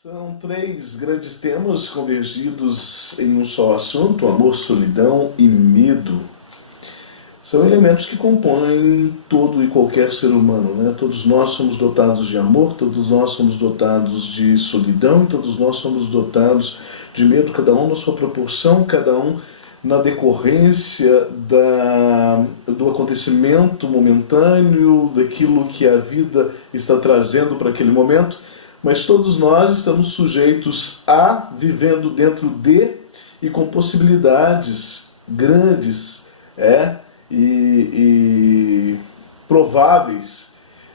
São três grandes temas convergidos em um só assunto: amor, solidão e medo. São elementos que compõem todo e qualquer ser humano, né? Todos nós somos dotados de amor, todos nós somos dotados de solidão, todos nós somos dotados de medo, cada um na sua proporção, cada um na decorrência do acontecimento momentâneo, daquilo que a vida está trazendo para aquele momento. Mas todos nós estamos sujeitos a, vivendo dentro de e com possibilidades grandes e prováveis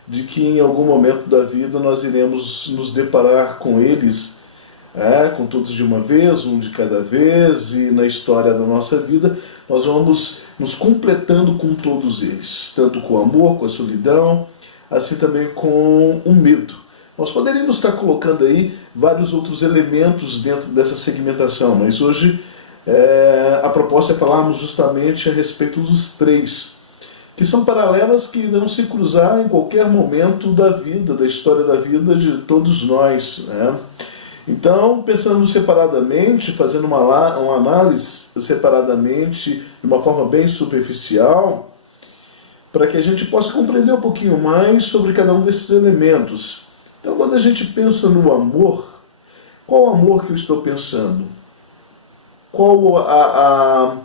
de que em algum momento da vida nós iremos nos deparar com eles, com todos de uma vez, um de cada vez, e na história da nossa vida nós vamos nos completando com todos eles, tanto com o amor, com a solidão, assim também com o medo. Nós poderíamos estar colocando aí vários outros elementos dentro dessa segmentação, mas hoje a proposta é falarmos justamente a respeito dos três, que são paralelas que irão se cruzar em qualquer momento da vida, da história da vida de todos nós, né? Então, pensando separadamente, fazendo uma análise separadamente, de uma forma bem superficial, para que a gente possa compreender um pouquinho mais sobre cada um desses elementos. Então, quando a gente pensa no amor, qual o amor que eu estou pensando? Qual a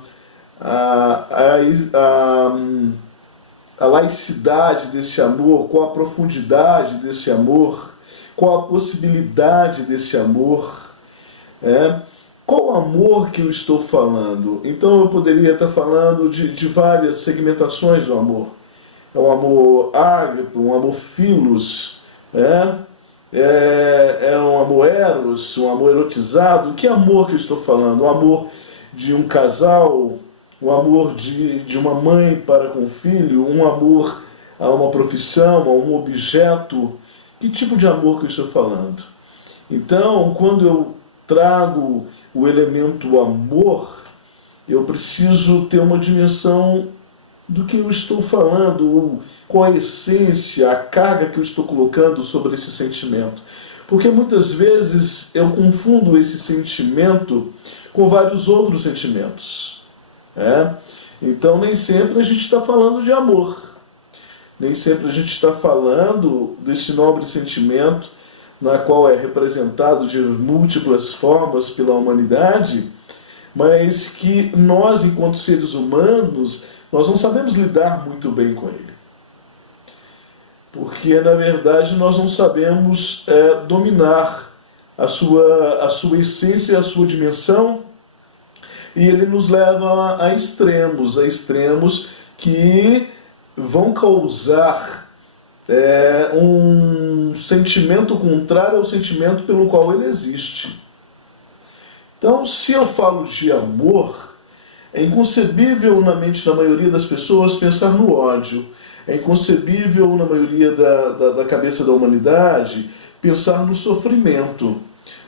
laicidade desse amor? Qual a profundidade desse amor? Qual a possibilidade desse amor? Qual o amor que eu estou falando? Então, eu poderia estar falando de várias segmentações do amor. É um amor ágape, um amor filos, é um amor eros, um amor erotizado. Que amor que eu estou falando? O amor de um casal, o amor de uma mãe para com o filho, um amor a uma profissão, a um objeto. Que tipo de amor que eu estou falando? Então, quando eu trago o elemento amor, eu preciso ter uma dimensão do que eu estou falando, qual a essência, a carga que eu estou colocando sobre esse sentimento. Porque muitas vezes eu confundo esse sentimento com vários outros sentimentos. Então nem sempre a gente está falando de amor. Nem sempre a gente está falando desse nobre sentimento na qual é representado de múltiplas formas pela humanidade, mas que nós, enquanto seres humanos, nós não sabemos lidar muito bem com ele. Porque, na verdade, nós não sabemos dominar a sua essência e a sua dimensão, e ele nos leva a extremos que vão causar um sentimento contrário ao sentimento pelo qual ele existe. Então, se eu falo de amor, é inconcebível na mente da maioria das pessoas pensar no ódio. É inconcebível na maioria da cabeça da humanidade pensar no sofrimento.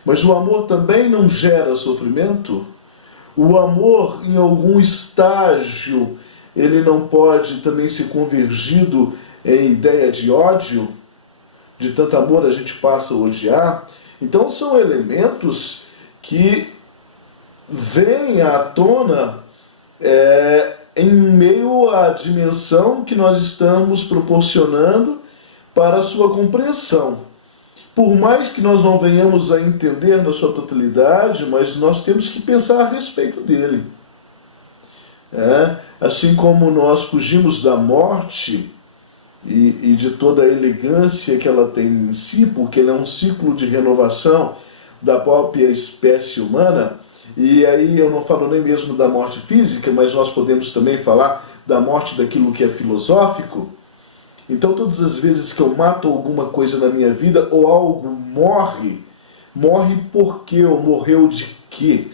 Mas o amor também não gera sofrimento? O amor, em algum estágio, ele não pode também ser convergido em ideia de ódio? De tanto amor a gente passa a odiar? Então são elementos que vêm à tona em meio à dimensão que nós estamos proporcionando para a sua compreensão. Por mais que nós não venhamos a entender na sua totalidade, mas nós temos que pensar a respeito dele. Assim como nós fugimos da morte e de toda a elegância que ela tem em si, porque ele é um ciclo de renovação da própria espécie humana. E aí eu não falo nem mesmo da morte física, mas nós podemos também falar da morte daquilo que é filosófico. Então todas as vezes que eu mato alguma coisa na minha vida, ou algo morre por quê? Ou morreu de quê?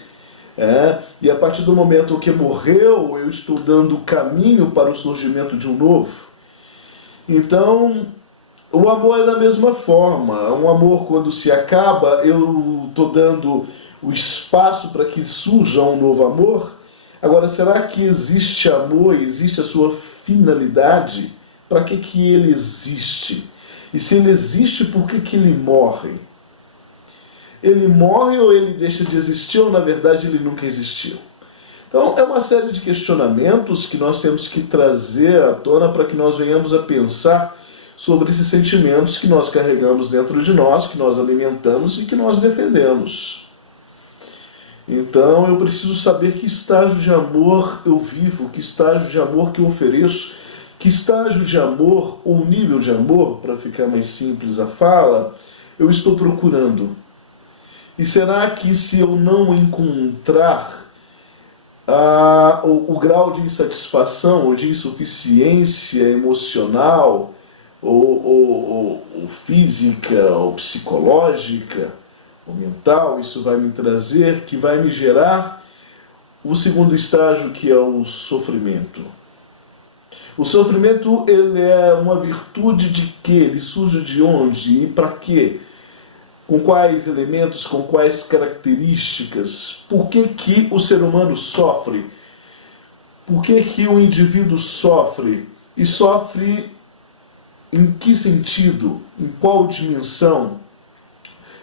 E a partir do momento que morreu, eu estou dando caminho para o surgimento de um novo. Então, o amor é da mesma forma. Um amor, quando se acaba, eu estou dando o espaço para que surja um novo amor. Agora, será que existe amor, existe a sua finalidade? Para que ele existe? E se ele existe, por que ele morre? ele morre ou ele deixa de existir, ou na verdade ele nunca existiu? Então é uma série de questionamentos que nós temos que trazer à tona para que nós venhamos a pensar sobre esses sentimentos que nós carregamos dentro de nós, que nós alimentamos e que nós defendemos. Então eu preciso saber que estágio de amor eu vivo, que estágio de amor que eu ofereço, que estágio de amor, ou nível de amor, para ficar mais simples a fala, eu estou procurando. E será que se eu não encontrar o grau de insatisfação ou de insuficiência emocional, ou física, ou psicológica, ou mental, isso vai me trazer, que vai me gerar o segundo estágio, que é o sofrimento. O sofrimento, ele é uma virtude de quê? Ele surge de onde e para quê? Com quais elementos, com quais características? Por que que o ser humano sofre? Por que que o indivíduo sofre? E sofre em que sentido? Em qual dimensão?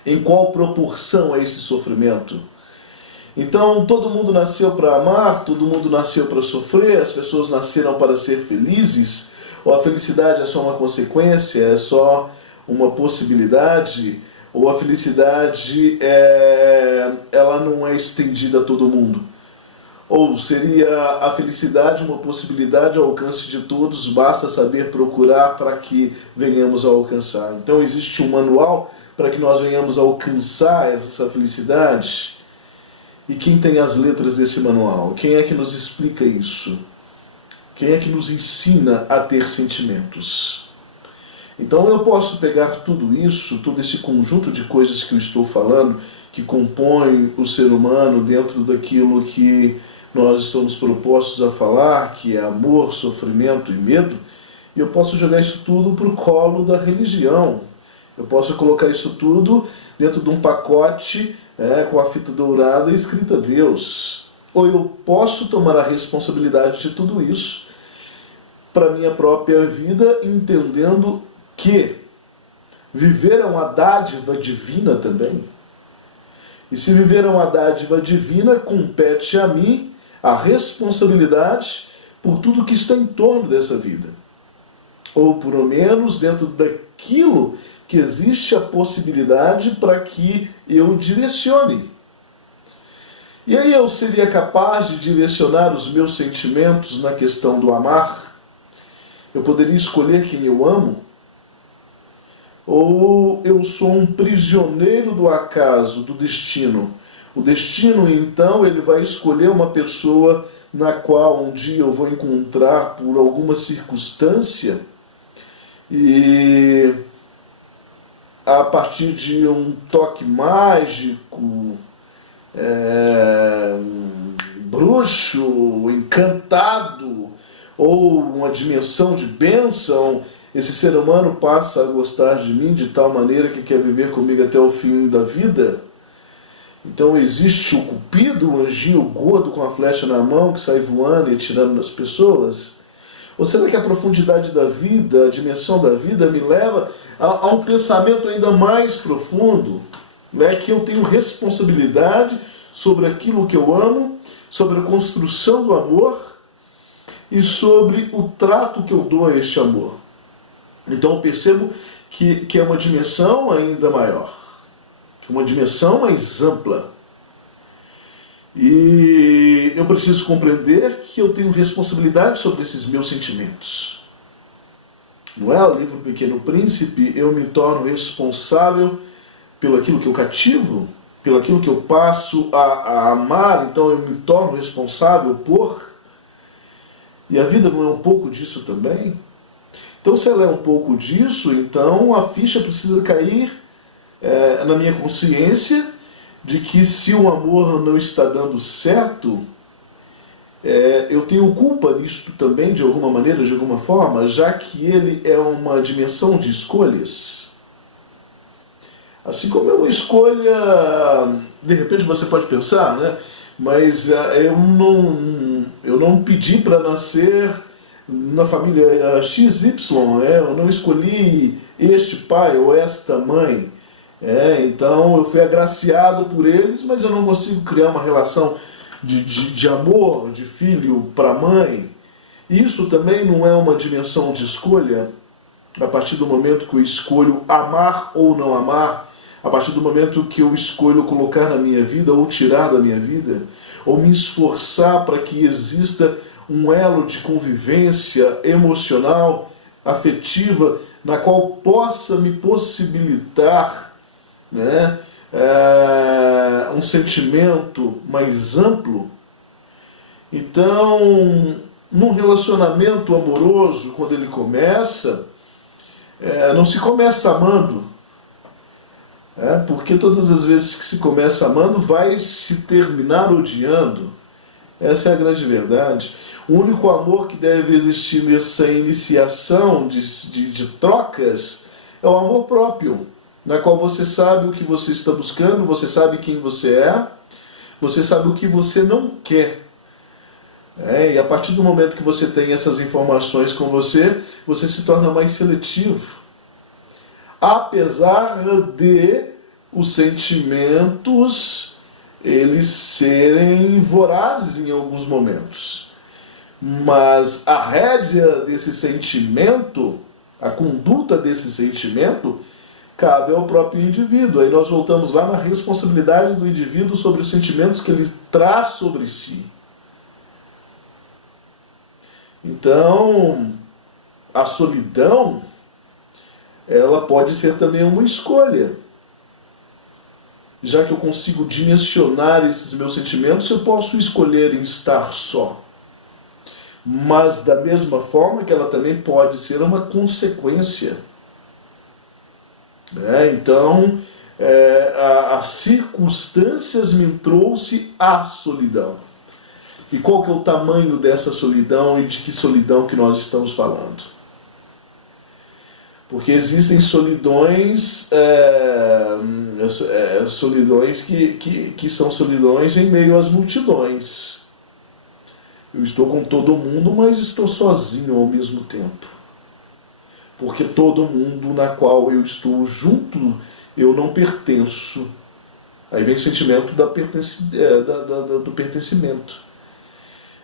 Em qual proporção é esse sofrimento? Então, todo mundo nasceu para amar, todo mundo nasceu para sofrer, as pessoas nasceram para ser felizes, ou a felicidade é só uma consequência, é só uma possibilidade, ou a felicidade ela não é estendida a todo mundo? Ou seria a felicidade uma possibilidade ao alcance de todos, basta saber procurar para que venhamos a alcançar. Então existe um manual para que nós venhamos a alcançar essa felicidade? E quem tem as letras desse manual? Quem é que nos explica isso? Quem é que nos ensina a ter sentimentos? Então eu posso pegar tudo isso, todo esse conjunto de coisas que eu estou falando, que compõem o ser humano dentro daquilo que nós estamos propostos a falar, que é amor, sofrimento e medo, e eu posso jogar isso tudo para o colo da religião. Eu posso colocar isso tudo dentro de um pacote com a fita dourada e escrita Deus. Ou eu posso tomar a responsabilidade de tudo isso para a minha própria vida, entendendo que viver é uma dádiva divina também. E se viver é uma dádiva divina, compete a mim a responsabilidade por tudo que está em torno dessa vida. Ou, pelo menos, dentro daquilo que existe a possibilidade para que eu direcione. E aí eu seria capaz de direcionar os meus sentimentos na questão do amar? Eu poderia escolher quem eu amo? Ou eu sou um prisioneiro do acaso, do destino? O destino, então, ele vai escolher uma pessoa na qual um dia eu vou encontrar por alguma circunstância e a partir de um toque mágico, bruxo, encantado, ou uma dimensão de bênção, esse ser humano passa a gostar de mim de tal maneira que quer viver comigo até o fim da vida. Então existe o cupido, o anjinho gordo com a flecha na mão que sai voando e atirando nas pessoas? Ou será que a profundidade da vida, a dimensão da vida me leva a um pensamento ainda mais profundo, né? Que eu tenho responsabilidade sobre aquilo que eu amo, sobre a construção do amor e sobre o trato que eu dou a este amor. Então eu percebo que é uma dimensão ainda maior, que é uma dimensão mais ampla. E eu preciso compreender que eu tenho responsabilidade sobre esses meus sentimentos. Não é? O livro Pequeno Príncipe, eu me torno responsável pelo aquilo que eu cativo, pelo aquilo que eu passo a amar, então eu me torno responsável por. E a vida não é um pouco disso também? Então, se ela é um pouco disso, então a ficha precisa cair na minha consciência de que se o amor não está dando certo, eu tenho culpa nisso também, de alguma maneira, de alguma forma, já que ele é uma dimensão de escolhas. Assim como é uma escolha, de repente você pode pensar, né? Mas eu não pedi para nascer na família XY, eu não escolhi este pai ou esta mãe. Então eu fui agraciado por eles, mas eu não consigo criar uma relação de amor, de filho para mãe. Isso também não é uma dimensão de escolha? A partir do momento que eu escolho amar ou não amar, a partir do momento que eu escolho colocar na minha vida ou tirar da minha vida, ou me esforçar para que exista um elo de convivência emocional, afetiva, na qual possa me possibilitar, né, um sentimento mais amplo. Então, num relacionamento amoroso, quando ele começa, não se começa amando, porque todas as vezes que se começa amando, vai se terminar odiando. Essa é a grande verdade. O único amor que deve existir nessa iniciação de trocas é o amor próprio, na qual você sabe o que você está buscando, você sabe quem você é, você sabe o que você não quer. E a partir do momento que você tem essas informações com você, você se torna mais seletivo. Apesar de os sentimentos eles serem vorazes em alguns momentos. Mas a rédea desse sentimento, a conduta desse sentimento, cabe ao próprio indivíduo. Aí nós voltamos lá na responsabilidade do indivíduo sobre os sentimentos que ele traz sobre si. Então, a solidão, ela pode ser também uma escolha. Já que eu consigo dimensionar esses meus sentimentos, eu posso escolher em estar só. Mas da mesma forma que ela também pode ser uma consequência. Então, as circunstâncias me trouxe a solidão. E qual que é o tamanho dessa solidão e de que solidão que nós estamos falando? Porque existem solidões, solidões que são solidões em meio às multidões. Eu estou com todo mundo, mas estou sozinho ao mesmo tempo. Porque todo mundo na qual eu estou junto, eu não pertenço. Aí vem o sentimento do pertencimento.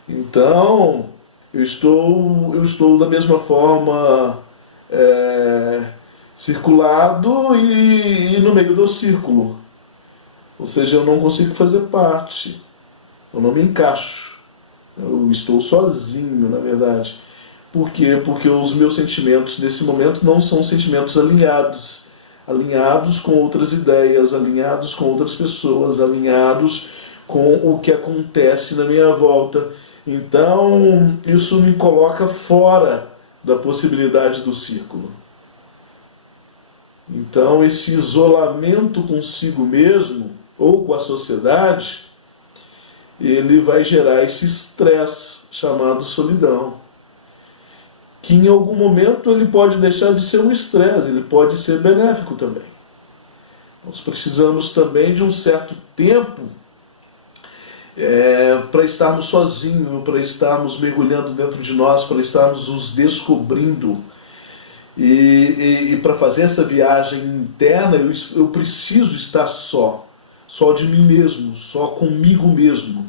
Então, eu estou da mesma forma circulado e no meio do círculo. Ou seja, eu não consigo fazer parte. Eu não me encaixo. Eu estou sozinho, na verdade. Por quê? Porque os meus sentimentos nesse momento não são sentimentos alinhados. Alinhados com outras ideias, alinhados com outras pessoas, alinhados com o que acontece na minha volta. Então, isso me coloca fora da possibilidade do círculo. Então, esse isolamento consigo mesmo, ou com a sociedade, ele vai gerar esse estresse chamado solidão. Que em algum momento ele pode deixar de ser um estresse, ele pode ser benéfico também. Nós precisamos também de um certo tempo para estarmos sozinhos, para estarmos mergulhando dentro de nós, para estarmos nos descobrindo. E para fazer essa viagem interna, eu preciso estar só de mim mesmo, só comigo mesmo.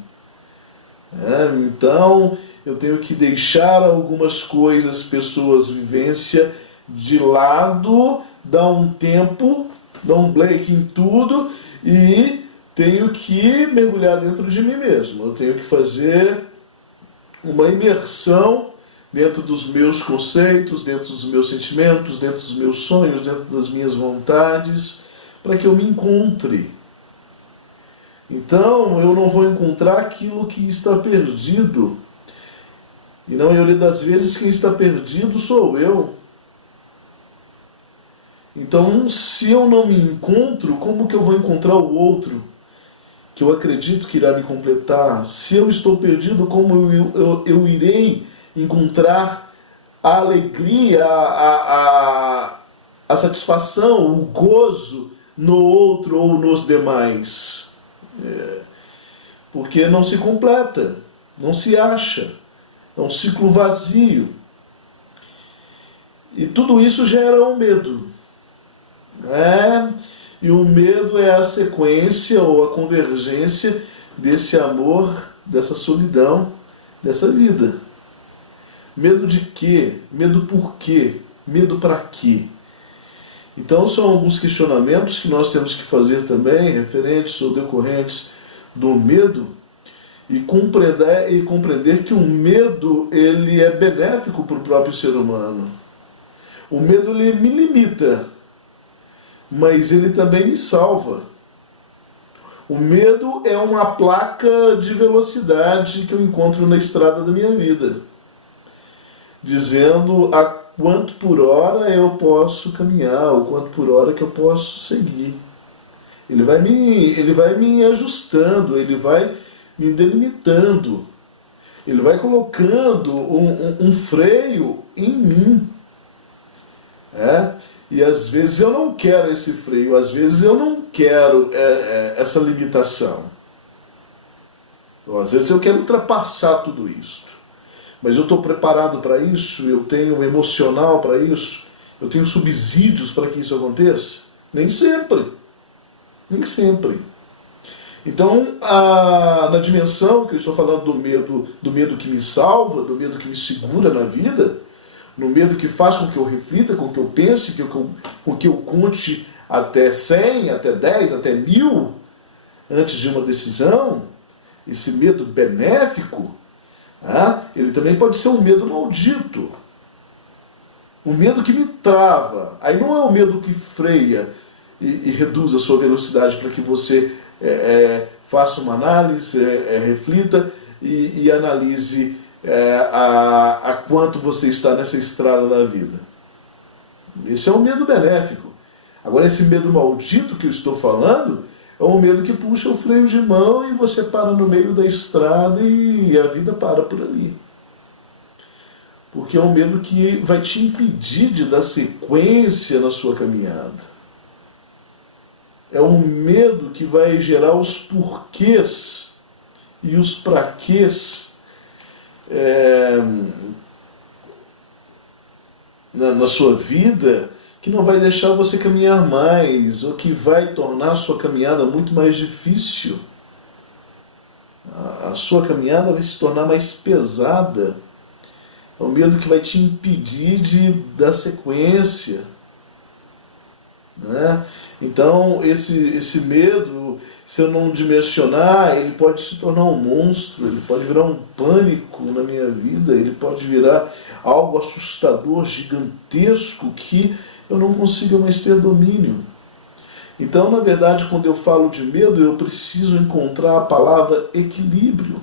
Então, eu tenho que deixar algumas coisas, pessoas, vivência de lado, dar um tempo, dar um break em tudo e tenho que mergulhar dentro de mim mesmo. Eu tenho que fazer uma imersão dentro dos meus conceitos, dentro dos meus sentimentos, dentro dos meus sonhos, dentro das minhas vontades, para que eu me encontre. Então, eu não vou encontrar aquilo que está perdido. E na maioria das vezes, quem está perdido sou eu. Então, se eu não me encontro, como que eu vou encontrar o outro? Que eu acredito que irá me completar. Se eu estou perdido, como eu irei encontrar a alegria, a satisfação, o gozo no outro ou nos demais? Porque não se completa, não se acha, é um ciclo vazio. E tudo isso gera um medo. E o medo é a sequência ou a convergência desse amor, dessa solidão, dessa vida. Medo de quê? Medo por quê? Medo para quê? Então são alguns questionamentos que nós temos que fazer também, referentes ou decorrentes do medo, e compreender que o medo ele é benéfico para o próprio ser humano. O medo ele me limita, mas ele também me salva. O medo é uma placa de velocidade que eu encontro na estrada da minha vida, dizendo a quanto por hora eu posso caminhar, o quanto por hora que eu posso seguir. Ele vai me ajustando, ele vai me delimitando, ele vai colocando um freio em mim. E às vezes eu não quero esse freio, às vezes eu não quero essa limitação. Então, às vezes eu quero ultrapassar tudo isso. Mas eu estou preparado para isso, eu tenho um emocional para isso, eu tenho subsídios para que isso aconteça? Nem sempre. Nem sempre. Então, na dimensão que eu estou falando do medo que me salva, do medo que me segura na vida, no medo que faz com que eu reflita, com que eu pense, com que eu conte até 100, até 10, até 1000, antes de uma decisão, esse medo benéfico, ele também pode ser um medo maldito. Um medo que me trava. Aí não é um medo que freia e reduz a sua velocidade para que você faça uma análise, reflita e analise a quanto você está nessa estrada da vida. Esse é um medo benéfico. Agora, esse medo maldito que eu estou falando é um medo que puxa o freio de mão e você para no meio da estrada e a vida para por ali. Porque é um medo que vai te impedir de dar sequência na sua caminhada. É um medo que vai gerar os porquês e os praquês na sua vida, que não vai deixar você caminhar mais, ou que vai tornar a sua caminhada muito mais difícil. A sua caminhada vai se tornar mais pesada. É um medo que vai te impedir de dar sequência. Então, esse medo, se eu não dimensionar, ele pode se tornar um monstro, ele pode virar um pânico na minha vida, ele pode virar algo assustador, gigantesco, que eu não consigo mais ter domínio. Então, na verdade, quando eu falo de medo, eu preciso encontrar a palavra equilíbrio.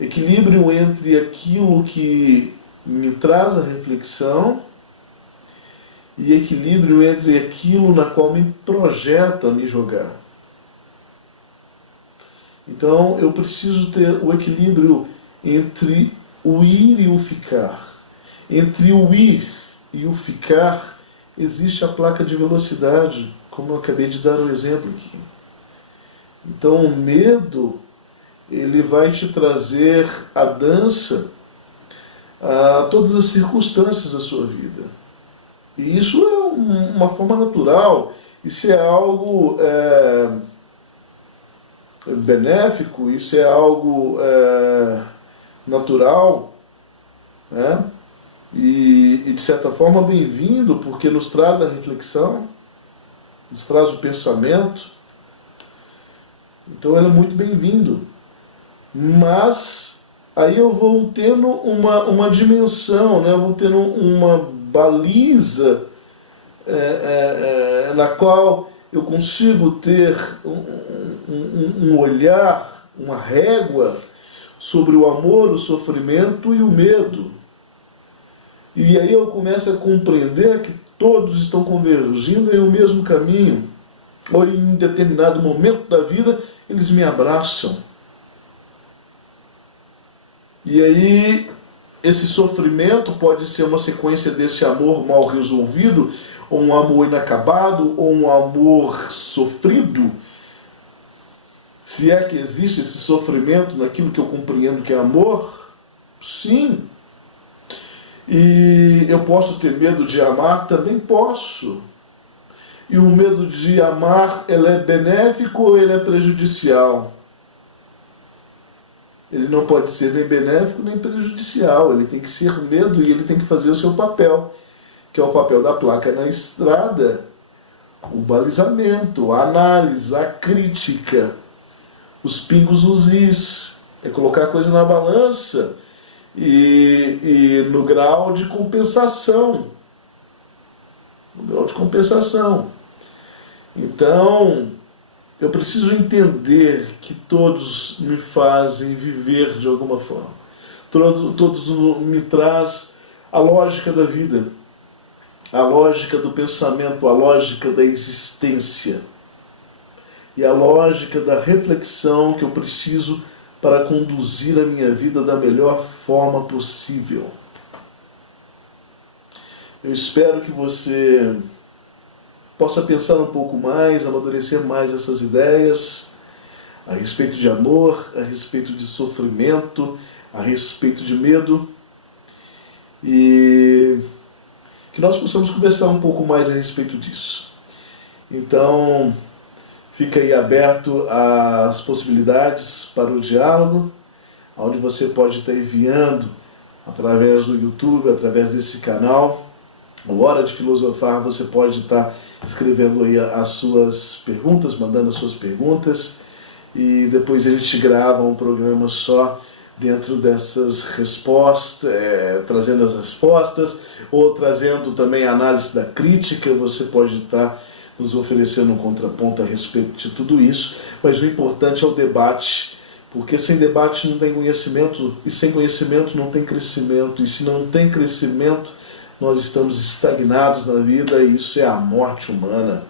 Equilíbrio entre aquilo que me traz a reflexão e equilíbrio entre aquilo na qual me projeta a me jogar. Então, eu preciso ter o equilíbrio entre o ir e o ficar. Entre o ir e o ficar, existe a placa de velocidade, como eu acabei de dar o exemplo aqui. Então, o medo, ele vai te trazer a dança a todas as circunstâncias da sua vida. E isso é uma forma natural, isso é algo benéfico, isso é algo natural, e de certa forma bem-vindo, porque nos traz a reflexão, nos traz o pensamento. Então ele é muito bem-vindo. Mas aí eu vou tendo uma dimensão, eu vou tendo uma baliza na qual eu consigo ter um olhar, uma régua sobre o amor, o sofrimento e o medo. E aí eu começo a compreender que todos estão convergindo em um mesmo caminho, ou em determinado momento da vida eles me abraçam. E aí esse sofrimento pode ser uma sequência desse amor mal resolvido, ou um amor inacabado, ou um amor sofrido. Se é que existe esse sofrimento naquilo que eu compreendo que é amor, sim. E eu posso ter medo de amar? Também posso. E o medo de amar, ele é benéfico ou ele é prejudicial? Ele não pode ser nem benéfico nem prejudicial. Ele tem que ser medo e ele tem que fazer o seu papel, que é o papel da placa na estrada, o balizamento, a análise, a crítica, os pingos nos is, é colocar a coisa na balança e no grau de compensação. No grau de compensação. Então, eu preciso entender que todos me fazem viver de alguma forma. Todos me trazem a lógica da vida, a lógica do pensamento, a lógica da existência e a lógica da reflexão que eu preciso para conduzir a minha vida da melhor forma possível. Eu espero que você possa pensar um pouco mais, amadurecer mais essas ideias a respeito de amor, a respeito de sofrimento, a respeito de medo, e que nós possamos conversar um pouco mais a respeito disso. Então, fica aí aberto as possibilidades para o diálogo, onde você pode estar enviando através do YouTube, através desse canal, o Hora de Filosofar. Você pode estar escrevendo aí as suas perguntas, mandando as suas perguntas, e depois a gente grava um programa só dentro dessas respostas, trazendo as respostas, ou trazendo também a análise da crítica. Você pode estar nos oferecendo um contraponto a respeito de tudo isso, mas o importante é o debate, porque sem debate não tem conhecimento, e sem conhecimento não tem crescimento, e se não tem crescimento, nós estamos estagnados na vida, e isso é a morte humana.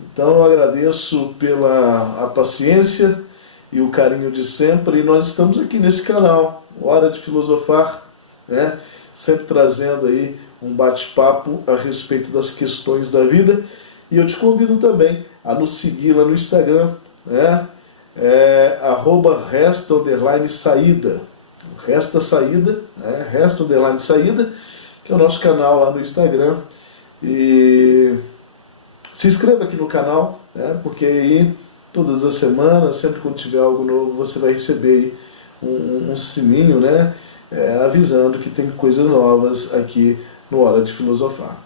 Então eu agradeço pela paciência e o carinho de sempre, e nós estamos aqui nesse canal, Hora de Filosofar, né? Sempre trazendo aí um bate-papo a respeito das questões da vida, e eu te convido também a nos seguir lá no Instagram, né? @resta_saída, Resta Saída, né? Resta_saída, que é o nosso canal lá no Instagram. E se inscreva aqui no canal, né? Porque aí todas as semanas, sempre quando tiver algo novo, você vai receber um sininho, né? Avisando que tem coisas novas aqui no Hora de Filosofar.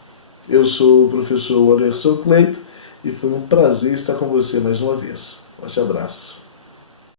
Eu sou o professor Anderson Cleito e foi um prazer estar com você mais uma vez. Forte abraço.